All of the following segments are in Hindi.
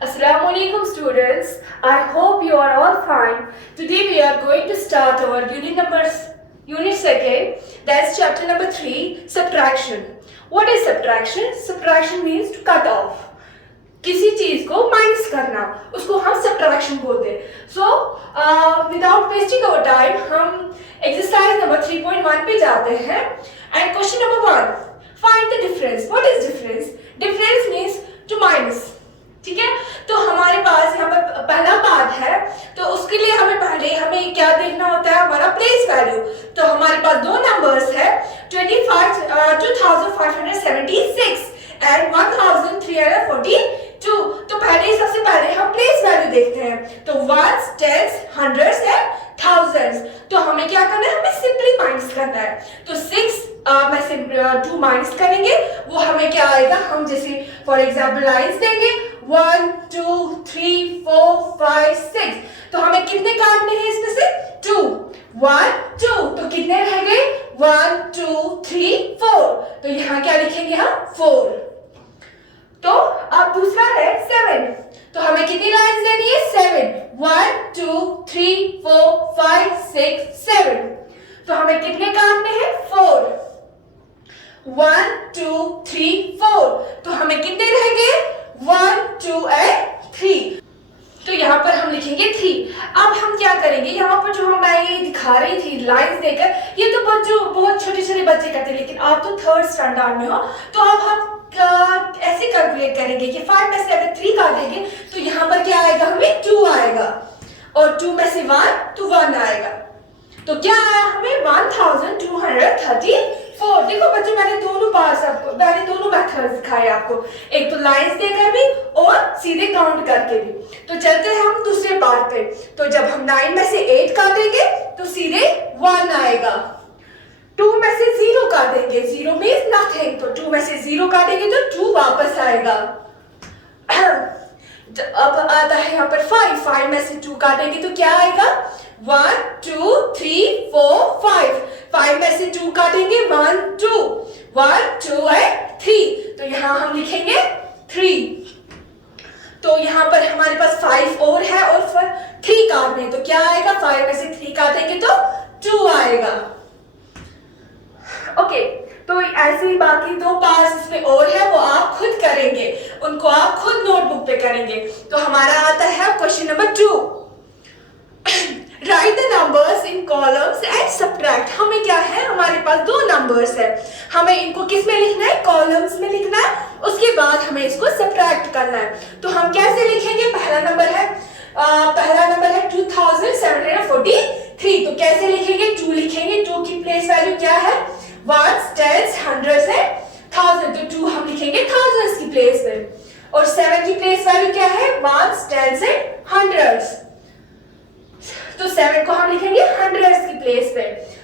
Assalamualaikum students. I hope you are all fine. Today we are going to start our unit second. That's chapter number 3, subtraction. What is subtraction? Subtraction means to cut off. किसी चीज को माइनस करना, उसको हम सब्ट्रैक्शन बोलते हैं. So without wasting our time हम एक्सरसाइज नंबर 3.1 पे जाते हैं. And question number 1, find the difference. What is difference? Difference means to minus. ठीक है, तो हमारे पास यहाँ पर पहला पार्ट है, तो उसके लिए हमें क्या देखना होता है, हमारा प्लेस वैल्यू. तो हमारे पास दो नंबर्स है, 2576 एंड 1342. तो सबसे पहले हम प्लेस वैल्यू देखते हैं. तो ones, tens, hundreds and thousands. तो हमें क्या करना है, हमें सिंपली माइनस करना है. तो 6 में से 2 माइनस करेंगे, वो हमें क्या आएगा, हम जैसे फॉर एग्जाम्पल लाइन्स देंगे 1 2 3 4 5 6. तो हमें कितने काटने हैं इसमें से 2, 1 2. तो कितने रह गए 1 2 3 4. तो यहाँ क्या लिखेंगे हम 4. तो अब दूसरा है 7. तो हमें कितनी लाइन्स देनी है 7, 1 2 3 4 5 6 7. तो हमें कितने काटने हैं 4, 1 2 3 4. तो हमें कितने रह गए 1 2 एंड 3. तो यहाँ पर हम लिखेंगे 3. अब हम क्या करेंगे, यहाँ पर जो मैं ये दिखा रही थी लाइन्स देकर, ये तो बहुत छोटे छोटे बच्चे करते हैं, लेकिन आप तो 3rd स्टैंडर्ड में हो. तो अब हम ऐसे कैलकुलेट करेंगे कि 5 में से अगर 3 काटेंगे तो यहाँ पर क्या आएगा, हमें 2 आएगा, और 2 में से 1 तो 1 आएगा. तो क्या आया हमें 1234. देखो बच्चों, मैंने दोनों मेथड्स दिखाए आपको, एक तो लाइंस देकर भी और सीधे काउंट करके भी. तो चलते हैं हम दूसरे पार्ट पे. तो जब हम 9 में से 8 काटेंगे तो सीधे 1 आएगा. 2 में से 0 काटेंगे, 0 मींस नथिंग, तो 2 में से 0 काटेंगे तो 2 वापस आएगा. अब आता है यहाँ पर 5 में से 2 काटेंगे तो क्या आएगा 1 2 3 4 5 में से 2 काटेंगे 1 2 एंड 3. तो यहाँ हम लिखेंगे 3. तो यहाँ पर हमारे पास 5 और है और फिर 3 काटने, तो क्या आएगा 5 में से 3 काटेंगे तो 2 आएगा. ओके, तो ऐसे ही बाकी 2 पार्ट्स इसमें और है, वो आप खुद करेंगे, उनको आप खुद नोटबुक पे करेंगे. तो हमारा आता है question number 2. Right the numbers in columns and subtract. हमें क्या है, हमारे पास 2 नंबर्स है, हमें इनको किस में लिखना है, कॉलम्स में लिखना है. उसके बाद हमें इसको सब्ट्रैक्ट करना है. तो हम कैसे लिखेंगे, पहला नंबर है 2743. तो कैसे लिखेंगे, 2 लिखेंगे. 2 की प्लेस वैल्यू क्या है, ones, tens, hundreds and thousand. तो 2 हम लिखेंगे थाउजेंड्स की प्लेस में. और 7 की प्लेस वैल्यू क्या है, वंस, टेंस एंड हंड्रेड्स. तो 7 को हम लिखेंगे हंड्रेड्स की प्लेस पे.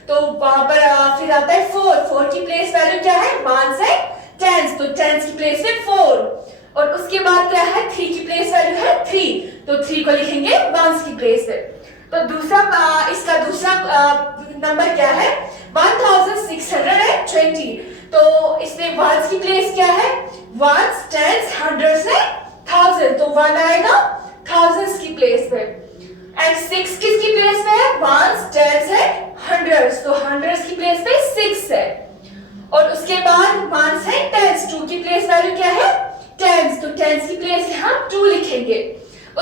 तो वहां पर फिर आता है 4 की प्लेस वैल्यू क्या है, वंस एंड टेंस. तो टेंस की प्लेस पे 4. और उसके बाद क्या है, 3 की प्लेस वैल्यू है 3. तो 3 को लिखेंगे वंस की प्लेस पे. तो इसका दूसरा नंबर क्या है 1620. तो इसमें वंस की प्लेस क्या है, ones, tens, hundreds and thousand. तो 1 आएगा थाउजेंड्स की प्लेस पे. एंड 6 किसकी प्लेस पे है, वंस, टेंस एंड हंड्रेड्स. तो हंड्रेड्स की प्लेस पे 6 है. और उसके बाद वंस है टेंस. 2 की प्लेस वैल्यू क्या है, टेंस. तो टेंस की प्लेस हम 2 लिखेंगे.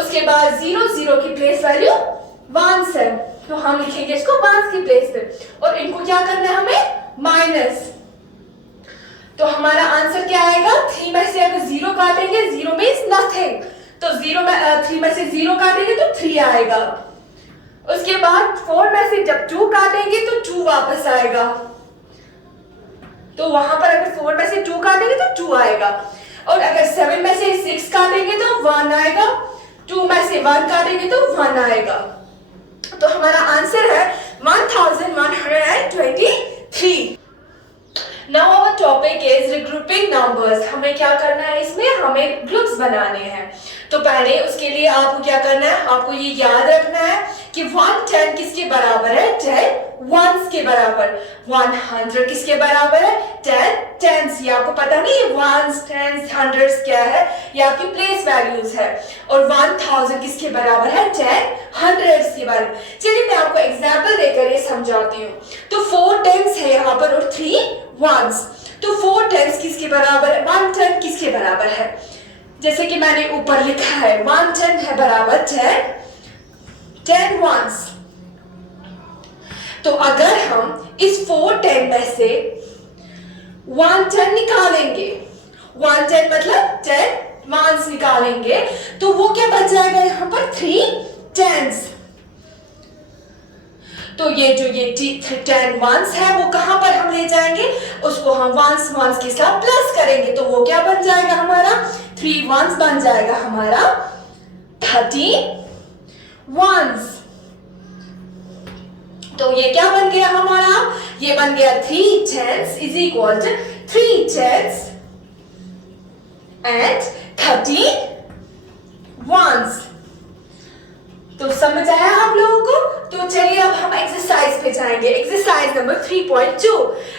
उसके बाद 0 की प्लेस वैल्यू वंस है, तो हम लिखेंगे इसको वंस की प्लेस पे. और इनको क्या करना है हमें, माइनस. तो हमारा आंसर क्या आएगा, 3 में से अगर 0 काटेंगे, 0 मींस नथिंग, तो 3 में से 0 काटेंगे तो 3 आएगा. उसके बाद 4 में से जब 2 काटेंगे तो 2 वापस आएगा. तो वहां पर अगर 4 में से 2 काटेंगे तो 2 आएगा. और अगर 7 में से 6 काटेंगे तो 1 आएगा. 2 में से 1 काटेंगे तो 1 आएगा. तो हमारा आंसर है 1123. Now our topic is regrouping numbers. हमें क्या करना है, इसमें हमें ग्रुप्स बनाने हैं. तो पहले उसके लिए आपको क्या करना है, आपको ये याद रखना है कि 110 किसके बराबर है? 10 ones के बराबर। 100 किसके बराबर है? 10 tens। ये आपको पता नहीं है ones, tens, hundreds क्या है? ये आपकी प्लेस वैल्यूज है। और 1000 किसके बराबर है? 10 hundreds के बराबर। चलिए मैं आपको एग्जाम्पल देकर ये समझाती हूँ। तो 4 tens है यहाँ पर और 3 ones। तो 4 tens किसके बराबर है? 110 किसके बराबर है? जैसे कि मैंने ऊपर लिखा है 110 है बराबर 10 ones। तो अगर हम इस 410 में से 110 निकालेंगे, 110 मतलब 10 ones निकालेंगे, तो वो क्या बच जाएगा यहाँ पर? 3 tens। तो ये जो ये 10 ones है वो कहां पर हम ले जाएंगे? उसको हम ones के साथ प्लस करेंगे, तो वो क्या बन जाएगा हमारा? 3 ones बन जाएगा हमारा 13 ones। तो ये क्या बन गया हमारा? ये बन गया 3 tens is equal to 3 tens and 13 ones। तो समझ आया आप लोगों को? तो चलिए अब हम एक्सरसाइज पे जाएंगे। Exercise number 3.2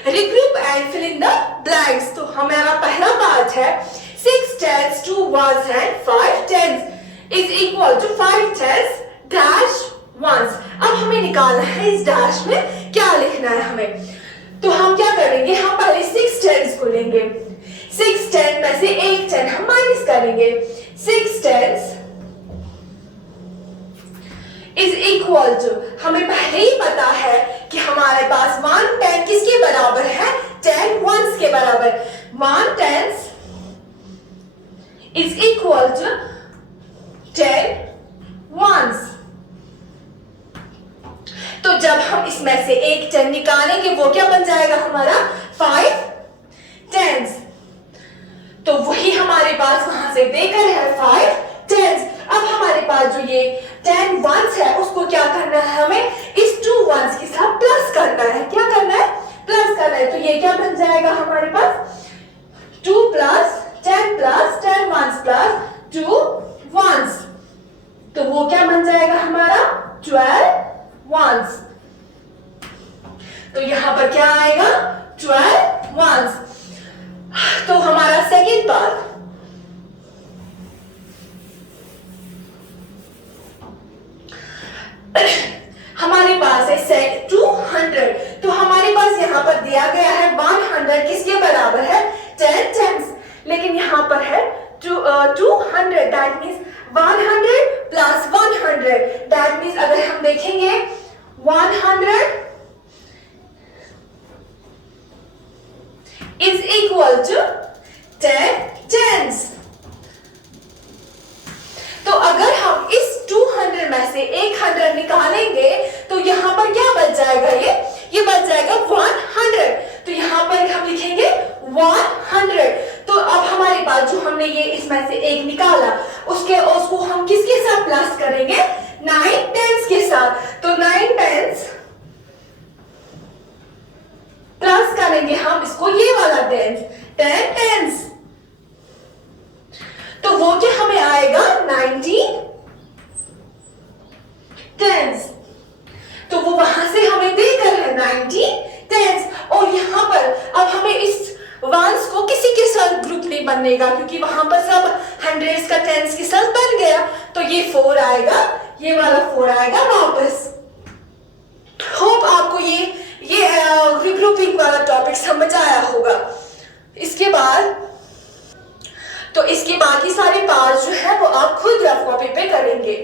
regroup and fill in the blanks. तो हमारा पहला पार्ट है 6 tens, 2 ones and 5 tens is equal to 5 tens dash ones। अब हमें निकालना है इस डैश में क्या लिखना है हमें। तो हम क्या करेंगे? हम पहले 6 tens को लेंगे। 6 10 में से एक 10 हम माइनस करेंगे। 6 tens इज इक्वल टू, हमें पहले ही पता है कि हमारे पास 110 किसके बराबर है? 10 ones के बराबर। 1 tens is equal to 10 ones। तो जब हम इसमें से एक 10 निकालेंगे वो क्या बन जाएगा हमारा? 5 tens। तो वही हमारे पास वहां से देकर है 5 tens। अब हमारे पास जो ये 10 ones है उसको क्या करना है? हमें इस 2 ones के साथ प्लस करना है। क्या करना है? प्लस करना है। तो ये क्या बन जाएगा हमारे पास? 2 plus 10 plus 10 ones plus 2 ones। तो वो क्या बन जाएगा हमारा? 12 ones। तो यहां पर क्या आएगा? 12 ones। तो हमारा सेकेंड पार्ट हमारे पास है 200। तो हमारे पास यहाँ पर दिया गया है 100 किसके बराबर है? 10 tens। लेकिन यहाँ पर है 200, that means 100 plus 100, that means अगर हम देखेंगे 100 is equal to 10 tens। तो अगर हम इस 200 में से 100 निकालेंगे तो यहाँ पर क्या बच जाएगा? ये बच जाएगा 100। तो यहाँ पर हम लिखेंगे 100। तो अब हमारे पास जो हमने ये इसमें से एक निकाला उसको हम किसके साथ प्लस करेंगे? 9 tens के साथ। तो 9 tens प्लस करेंगे हम इसको ये वाला 10 tens। तो वो क्या हमें आएगा? 90 tens। तो वो वहां से हमें देकर है 90 tens। और यहाँ पर अब हमें इस वंस को किसी के साथ ग्रुप नहीं बनेगा क्योंकि वहां पर सब हंड्रेड्स का टेंस के साथ बन गया। तो ये 4 आएगा, ये वाला 4 आएगा वापस। होप आपको ये रिग्रुपिंग वाला टॉपिक समझ आया होगा। इसके बाद तो इसके बाकी सारे पार्ट्स जो है वो आप खुद रफ कॉपी पे करेंगे।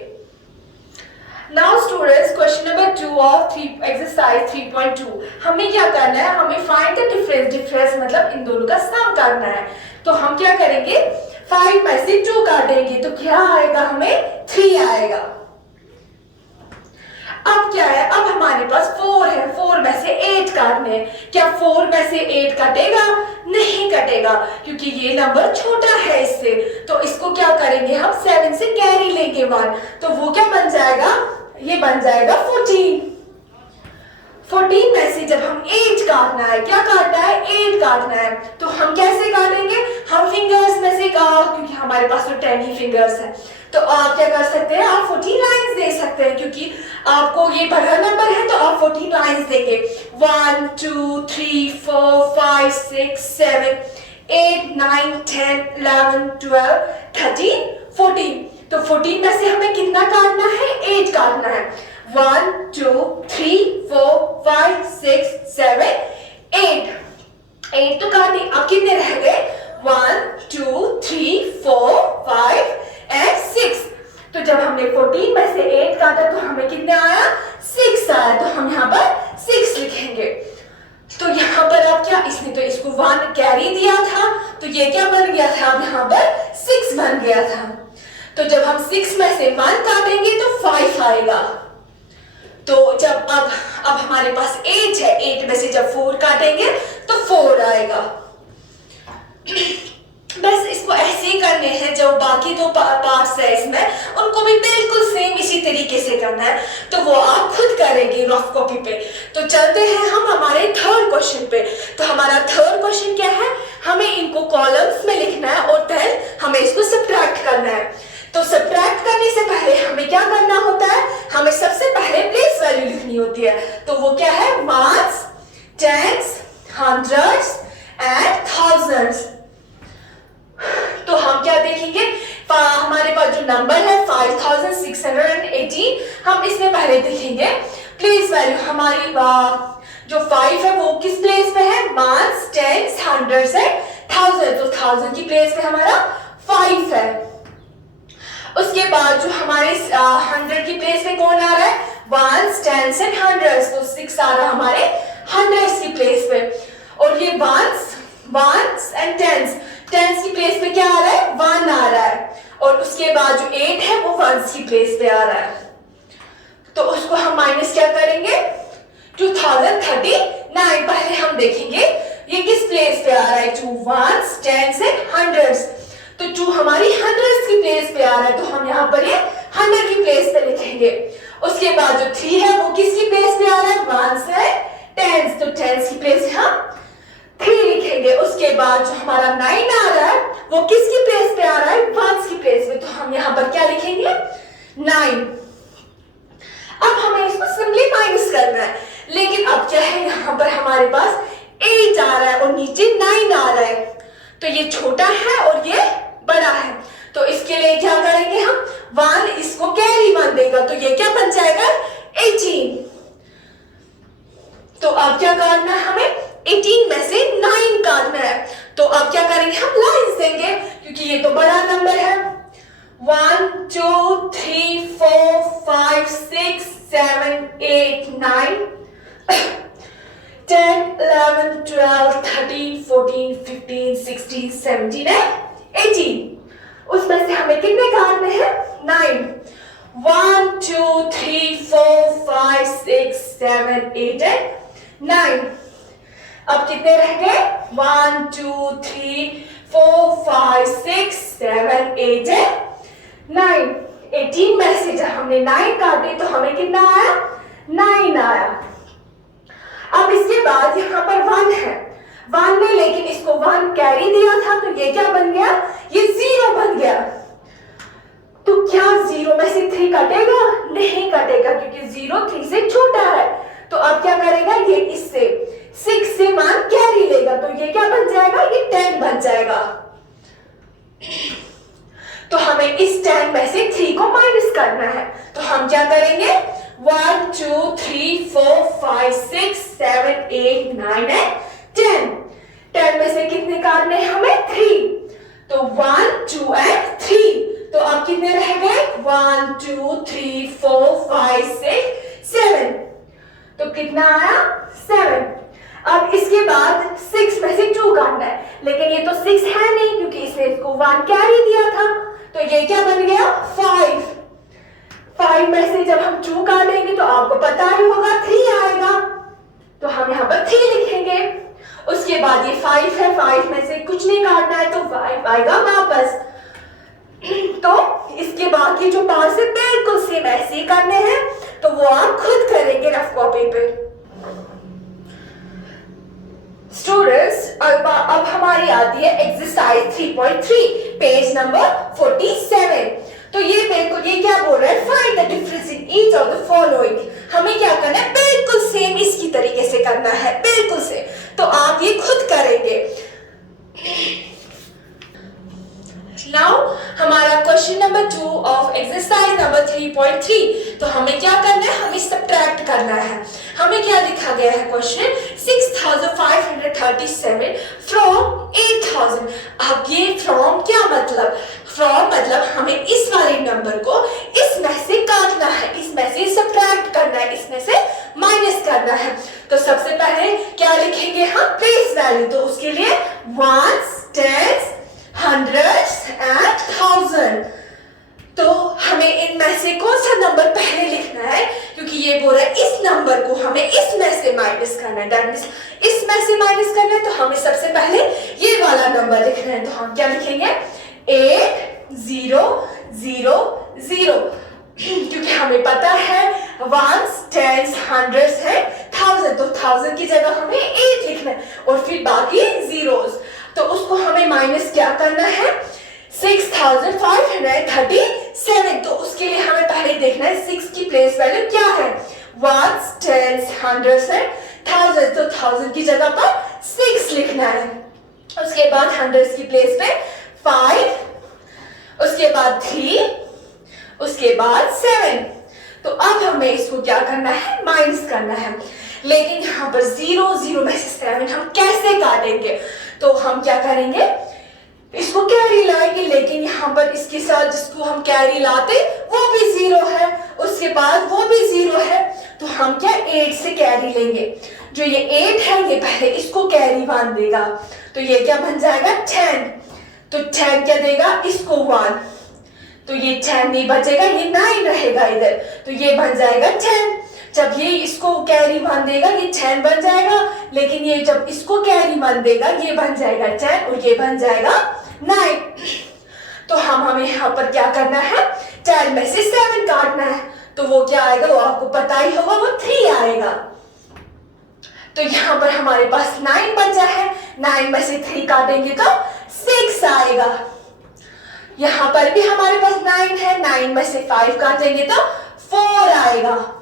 Now students, question number 2 of exercise 3.2 हमें क्या करना है? हमें फाइंड द डिफरेंस मतलब इन दोनों का सम करना है। तो हम क्या करेंगे? 5 में से 2 काटेंगे तो क्या आएगा? हमें 3 आएगा। अब क्या है? अब हमारे पास 4 है, 4 में से 8 काटने। क्या 4 में से 8 कटेगा? नहीं कटेगा क्योंकि ये नंबर छोटा है इससे। तो इसको क्या करेंगे? हम 7 से कैरी लेंगे 1। तो वो क्या बन जाएगा? ये बन जाएगा 14। 14 में से जब हम 8 काटना है, क्या काटना है? 8 काटना है। तो हम कैसे काटेंगे? हम फिंगर्स में से क्योंकि हमारे पास तो 10 ही फिंगर्स है। तो आप क्या कर सकते हैं, आप 14 लाइंस दे सकते हैं, क्योंकि आपको ये बड़ा नंबर है तो आप 14 लाइंस देंगे। 1 2 3 4 5 6 7 8 9 10 11 12 13 14। तो 14 में से हमें कितना काटना है, 8 काटना है। 1 2 3 4 5 6 7 8 8 तो काटे, अब कितने रह गए, 1 2 3 4 5 and 6। तो जब हमने 14 में से 8 काटा तो हमें कितने आया, 6 आया। तो हम यहाँ पर 6 लिखेंगे। तो यहाँ पर आप क्या, इसने तो इसको 1 कैरी दिया था, तो ये क्या बन गया था, अब यहाँ पर 6 बन गया था। तो जब हम 6 में से 1 काटेंगे तो 5 आएगा। तो जब अब हमारे पास 8 है, 8 में से जब 4 काटेंगे तो 4 आएगा। बस इसको ऐसे ही करने हैं, जो बाकी दो पार्ट्स है इसमें उनको भी बिल्कुल सेम इसी तरीके से करना है। तो वो आप खुद करेंगे रफ कॉपी पे। तो चलते हैं हम हमारे थर्ड क्वेश्चन पे। तो हमारा थर्ड क्वेश्चन क्या है, हमें इनको कॉलम्स में लिखना है और देन हमें इसको सब्ट्रैक्ट करना है। तो सब्ट्रैक्ट करने से पहले हमें क्या करना होता है, हमें सबसे पहले प्लेस वैल्यू लिखनी होती है। तो वो क्या है, ones, tens, hundreds and thousands. तो हम क्या देखेंगे, हमारे पास जो नंबर है 5618, हम इसमें पहले देखेंगे प्लेस वैल्यू। हमारी जो 5 है वो किस प्लेस पे है, ones, tens, hundreds and thousand. तो 1000 की प्लेस पे हमारा 5 है। उसके बाद जो हमारे 100 की प्लेस पे कौन आ रहा है, वंस, टेंस एंड हंड्रेड्स। तो 6 आ रहा है हमारे हंड्रेड्स की प्लेस पे। और ये वंस एंड टेंस की प्लेस पे क्या आ रहा है, 1 आ रहा है। और उसके बाद जो 8 है वो वंस की प्लेस पे आ रहा है। तो उसको हम माइनस क्या करेंगे, 2039। पहले हम देखेंगे ये किस प्लेस पे आ रहा है, 2 वंस, टेंस एंड हंड्रेड्स। तो 2 हमारी हंड्रेड्स की प्लेस पे आ रहा है, तो हम यहाँ पर ये 100 की प्लेस पे लिखेंगे। उसके बाद जो 3 है वो किसकी प्लेस पे आ रहा है, वंस है, टेंस। तो टेंस की प्लेस पे हम 3 लिखेंगे। उसके बाद जो हमारा 9 आ रहा है वो किसकी प्लेस पे आ रहा है, वंस की प्लेस पे। तो हम यहाँ पर क्या लिखेंगे, 9। अब हमें इसको सिंपली माइनस करना है, लेकिन अब क्या है, यहाँ पर हमारे पास 8 आ रहा है और नीचे 9 आ रहा है। तो ये छोटा है और ये बड़ा है। तो इसके लिए क्या करेंगे हम, 1 इसको कैरी 1 देगा, तो ये क्या बन जाएगा, 18। तो अब क्या करना है, हमें 18 में से 9 काटना है। तो अब क्या करेंगे, हम लाइंस देंगे, क्योंकि ये तो बड़ा नंबर है। 1 2 3 4 5 6 7 8 9 10 11 12 13 14 15 16 17 and 18। उसमें से हमें कितने काटने हैं, 9। 1 2 3 4 5 6 7 8 and 9। अब कितने रह गए, 1 2 3 4 5 6 7 8 and 9। 18 में से जब हमने 9 काटे तो हमें कितना आया, 9 आया। अब इसके बाद यहाँ पर 1 है, 1 ने लेकिन इसको 1 कैरी दिया था, तो ये क्या बन गया, ये 0 बन गया। तो क्या 0 में से 3 कटेगा, नहीं कटेगा, क्योंकि 0 3 से छोटा है। तो अब क्या करेगा, ये इससे 6 से 1 कैरी लेगा, तो ये क्या बन जाएगा, ये 10 बन जाएगा। तो हमें इस 10 में से 3 को माइनस करना है। तो हम क्या करेंगे, 1 2 3 4 5 6 7 8 9 and 10। 10 में से कितने काटने हैं हमें, 3। तो 1 2 and 3। तो अब कितने रह गए, 1 2 3 4 5 6 7। तो कितना आया, 7। अब इसके बाद 6 में से 2 काटना है, लेकिन ये तो 6 है नहीं, क्योंकि इसने इसको 1 कैरी दिया था। तो ये क्या बन गया, 5। 5 में से जब हम 2 काटेंगे तो आपको पता ही होगा 3 आएगा। तो हम यहाँ पर 3 लिखेंगे। उसके बाद ये 5 है, 5 में से कुछ नहीं काटना है, तो 5 आएगा वापस। तो इसके बाकी जो पार्ट्स है बिल्कुल सेम ऐसे ही करने हैं, तो वो आप खुद करेंगे रफ कॉपी पे। स्टूडेंट्स, अब हमारी आती है एक्सरसाइज 3.3, पेज नंबर 47। तो ये बिल्कुल, ये क्या बोल रहा है, find the difference in each of the following. हमें क्या करना है, बिल्कुल सेम इसकी तरीके से करना है, बिल्कुल सेम। तो आप ये खुद करेंगे। नाउ हमारा question number 2 of exercise number 3.3। तो हमें क्या करना है, हमें सब्ट्रैक्ट करना है। हमें क्या लिखा गया है क्वेश्चन, 6537 फ्रॉम 8000। अब ये फ्रॉम क्या मतलब, फ्रॉम मतलब हमें इस वाले नंबर को इसमें से काटना है, इसमें से सब्ट्रैक्ट करना है, इसमें से माइनस करना है। तो सबसे पहले क्या लिखेंगे हम, प्लेस वैल्यू। तो उसके लिए ones, tens, hundreds and thousand. तो हमें इनमें से कौन सा नंबर पहले लिखना है, क्योंकि ये बोल रहा है इस नंबर को हमें इसमें से माइनस करना है, दैट मींस इसमें से माइनस करना है। तो हमें सबसे पहले ये वाला नंबर लिखना है। तो हम क्या लिखेंगे, 8000, क्योंकि हमें पता है वंस, टेंस, हंड्रेड्स है, थाउजेंड। तो थाउजेंड की जगह हमें 8 लिखना है और फिर बाकी जीरोस। तो उसको हमें माइनस क्या करना है, 6537। तो उसके लिए हमें पहले देखना है 6 की प्लेस वैल्यू क्या है, वंस, टेंस, हंड्रेड्स है, थाउजेंड। तो थाउजेंड की जगह पर 6 लिखना है। उसके बाद हंड्रेड्स की प्लेस पे 5, उसके बाद 3, उसके बाद 7। तो अब हमें इसको क्या करना है, माइनस करना है। लेकिन यहाँ पर 0 में से 7 हम कैसे काटेंगे, तो हम क्या करेंगे, इसको कैरी लाएंगे। लेकिन यहाँ पर इसके साथ जिसको हम कैरी लाते वो भी 0 है, उसके बाद वो भी 0 है। तो हम क्या 8 से कैरी लेंगे। जो ये 8 है ये पहले इसको कैरी बांध देगा। तो ये क्या बन जाएगा, 10। तो 10 क्या देगा, इसको 1। तो ये 10 नहीं बचेगा, ये 9 रहेगा इधर। तो ये बन जाएगा 10। जब ये इसको कैरी बांध देगा ये 10 बन जाएगा, लेकिन ये जब इसको कैरी बांध देगा ये बन जाएगा 10 और ये बन जाएगा 9। तो हमें यहाँ पर क्या करना है, 10 में से 7 काटना है। तो वो क्या आएगा, वो आपको पता ही होगा, वो 3 आएगा। तो यहाँ पर हमारे पास 9 बचा है, 9 में से 3 काटेंगे तो 6 आएगा। यहाँ पर भी हमारे पास 9 है, 9 में से 5 काटेंगे तो 4 आएगा।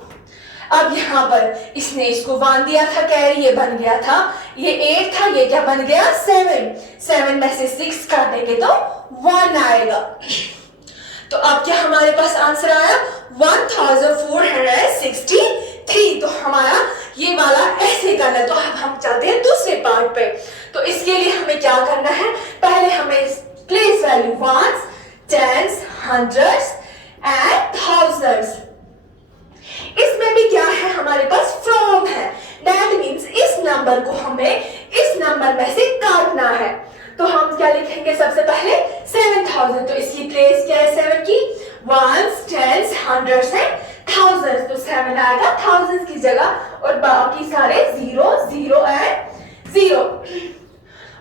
अब यहाँ पर इसने इसको बांध दिया था कैरी, ये बन गया था, ये 8 था, ये क्या बन गया 7। 7 में से 6 काटेंगे तो 1 आएगा। तो अब क्या हमारे पास आंसर आया 1463। तो हमारा ये वाला ऐसे करना है। तो अब हम चलते हैं दूसरे पार्ट पे। तो इसके लिए हमें क्या करना है, पहले हमें place value ones, tens, hundreds and thousands. इसमें भी क्या है, हमारे पास फ्रॉम है, दैट मींस इस नंबर को हमें इस नंबर में से काटना है। तो हम क्या लिखेंगे, सबसे पहले 7000। तो इसकी प्लेस क्या है 7 की, ones, tens, hundreds and thousands. तो 7 आएगा थाउजेंड्स की जगह और बाकी सारे 0 0 एंड 0।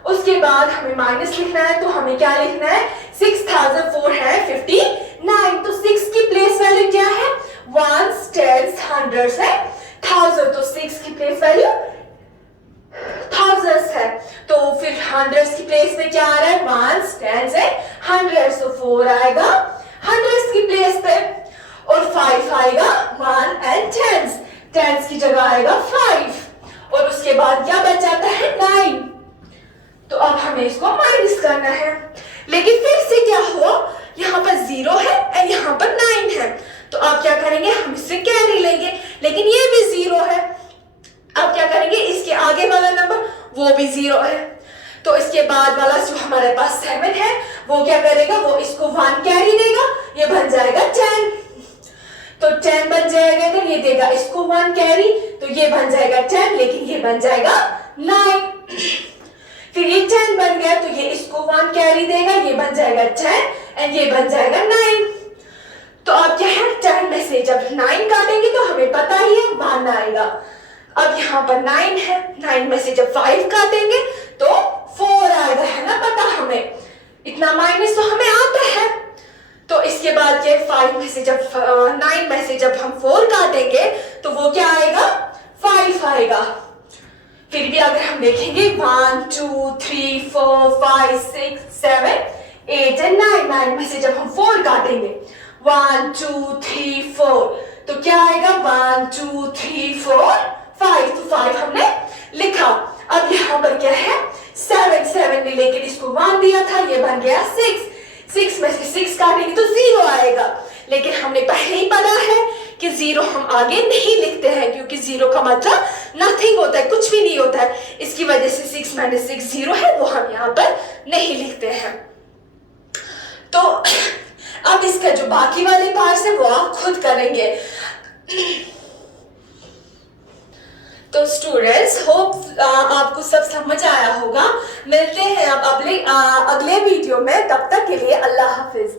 उसके बाद हमें माइनस लिखना है। तो हमें क्या लिखना है, 6459। तो 6 की प्लेस वैल्यू क्या है, वंस, टेंस, हंड्रेड्स है, थाउजेंड। तो 6 की प्लेस वैल्यू थाउजेंड्स है। तो फिर हंड्रेड्स की प्लेस में क्या आ रहा है, वंस, टेंस है, हंड्रेड्स। तो 4 आएगा हंड्रेड्स की प्लेस पे और 5 आएगा 1 एंड टेंस। टेंस की जगह आएगा 5 और उसके बाद क्या बच जाता है 9। तो अब हमें इसको माइनस करना है। लेकिन फिर से क्या हुआ, यहाँ पर 0 है और यहाँ पर 9 है। तो आप क्या करेंगे, हम इससे कैरी लेंगे, लेकिन ये भी 0 है। अब क्या करेंगे, इसके आगे वाला नंबर वो भी 0 है। तो इसके बाद वाला जो हमारे पास 7 है वो क्या करेगा, वो इसको 1 कैरी देगा, ये बन जाएगा 10। तो 10 बन जाएगा, तो ये देगा इसको 1 कैरी, तो ये बन जाएगा 10, लेकिन ये बन जाएगा 9। फिर ये 10 बन गया, तो ये इसको 1 कैरी देगा, ये बन जाएगा 10 एंड ये बन जाएगा 9। तो अब क्या है, 10 में से जब 9 काटेंगे तो हमें पता ही है 1 आएगा। अब यहाँ पर 9 है, 9 में से जब 5 काटेंगे तो 4 आएगा, है ना पता हमें, इतना माइनस तो हमें आता है। तो इसके बाद ये 5 में से जब 9 में से जब हम 4 काटेंगे तो वो क्या आएगा, 5 आएगा। फिर भी अगर हम देखेंगे 1 2 3 4 5 6 7 8 और 9, 9 में से जब हम 4 काटेंगे 1 2 3 4 तो क्या आएगा 1 2 3 4 5, तो 5 हमने लिखा। अब यहाँ पर क्या है 7, 7 ने लेकर इसको 1 दिया था, ये बन गया 6, 6 में से 6 काटेंगे तो 0 आएगा। लेकिन हमने पहले ही पढ़ा है कि 0 हम आगे नहीं लिखते हैं क्योंकि 0 का मतलब नथिंग होता है, कुछ भी नहीं होता है। इसकी वजह से 6 माइनस 6 0 है, वो हम यहाँ पर नहीं लिखते हैं। तो अब इसका जो बाकी वाले पार्ट्स है वो आप खुद करेंगे। तो स्टूडेंट्स होप आपको सब समझ आया होगा। मिलते हैं अब अगले वीडियो में, तब तक के लिए अल्लाह हाफिज।